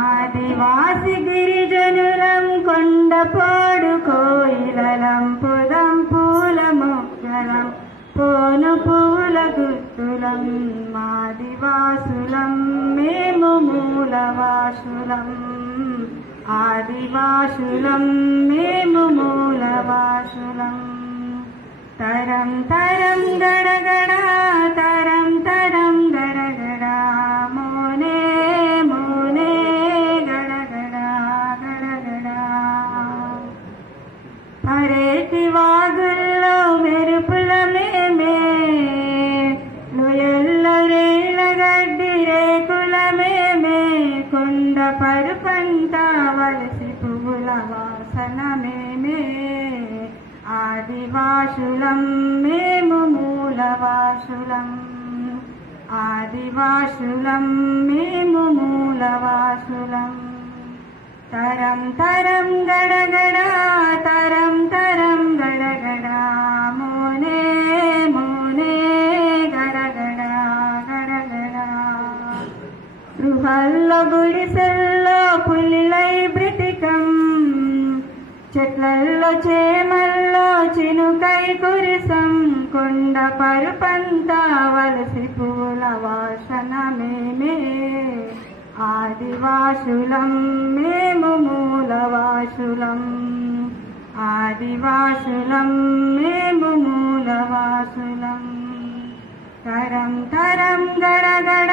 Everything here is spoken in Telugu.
ఆదివాసి గిరిజనులం కొండపోడు కోయిలలం పుదం పూల మొగ్గలం పోను పూల గుర్తులం ఆదివాసులం మేము మూలవాసులం ఆదివాసులం మేము మూలవాసులం తరం తరం గడగడ తరం తరం గడగడ మోనే మోనే గడగడ గడగడ పరేటి వాగుల్లో మెరుపుల మేమే లోయల్లో రేళ్ళ గడ్డి రేకుల మేమే కొండ పరుపంట వలసి పువ్వుల వాసన మేమే ఆదివాసులం మేము మూలవాసులం ఆదివాసులం మేము మూలవాసులం తరం తరం గడగడ తరం తరం గడగడ మోనే మోనే గడగడ గడగడ గృహల్లో గుడిసెల్లో పులిలై బ్రతికం చెట్లల్లో చేమల్లో చినుకై కురిసం కొండ పరుపంతా వలసి పూల వాసన మేమే ఆదివాసులం మేము మూలవాసులం ఆదివాసులం మేము మూలవాసులం తరం తరం గడగడ